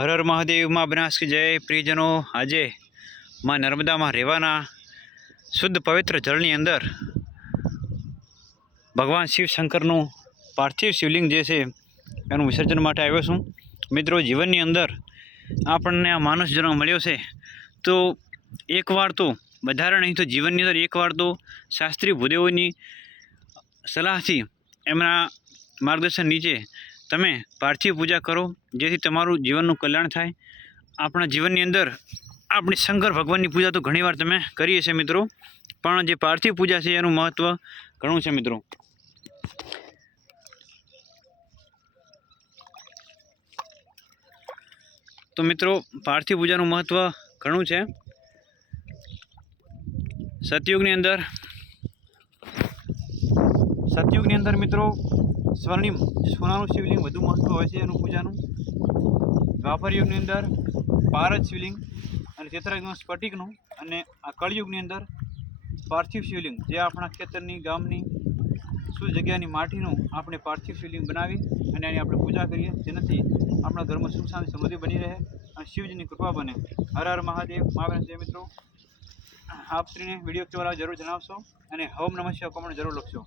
હર હર મહાદેવમાં બનાસ જય. પ્રિયજનો, આજે માં નર્મદામાં રહેવાના શુદ્ધ પવિત્ર જળની અંદર ભગવાન શિવ શંકરનું પાર્થિવ શિવલિંગ જે છે એનું વિસર્જન માટે આવ્યો છું. મિત્રો, જીવનની અંદર આપણને આ માનસ જન્મ મળ્યો છે. તો એકવાર તો વધારે નહીં તો જીવનની અંદર એકવાર તો શાસ્ત્રી ભૂદેવોની સલાહથી એમના માર્ગદર્શન નીચે તમે પાર્થિવ પૂજા કરો, જેથી તમારું જીવનનું કલ્યાણ થાય. આપણા જીવનની અંદર આપણી શંકર ભગવાનની પૂજા તો ઘણીવાર તમે કરીએ છીએ મિત્રો, પણ જે પાર્થિવ પૂજા છે એનું મહત્ત્વ ઘણું છે મિત્રો. તો મિત્રો, પાર્થિવ પૂજાનું મહત્ત્વ ઘણું છે. સતયુગની અંદર સતયુગની અંદર મિત્રો સ્વર્ણિમ સોનાનું શિવલિંગ વધુ મહત્ત્વ હોય છે એનું પૂજાનું. દ્વાપર યુગની અંદર પારદ શિવલિંગ અને ત્રેતાયુગનું સ્ફટિકનું અને આ કળયુગની અંદર પાર્થિવ શિવલિંગ, જે આપણા ખેતરની, ગામની, શું જગ્યાની માટીનું આપણે પાર્થિવ શિવલિંગ બનાવી અને એની આપણે પૂજા કરીએ, જેનાથી આપણા ઘરમાં સુખ, શાંતિ, સમૃદ્ધિ બની રહે અને શિવજીની કૃપા બને. હર હર મહાદેવ, મહાવીર જય મિત્રો. આપ શ્રીને વીડિયો કેવો જરૂર જણાવશો અને હોમ નમઃ શિવાય કોમેન્ટ જરૂર લખશો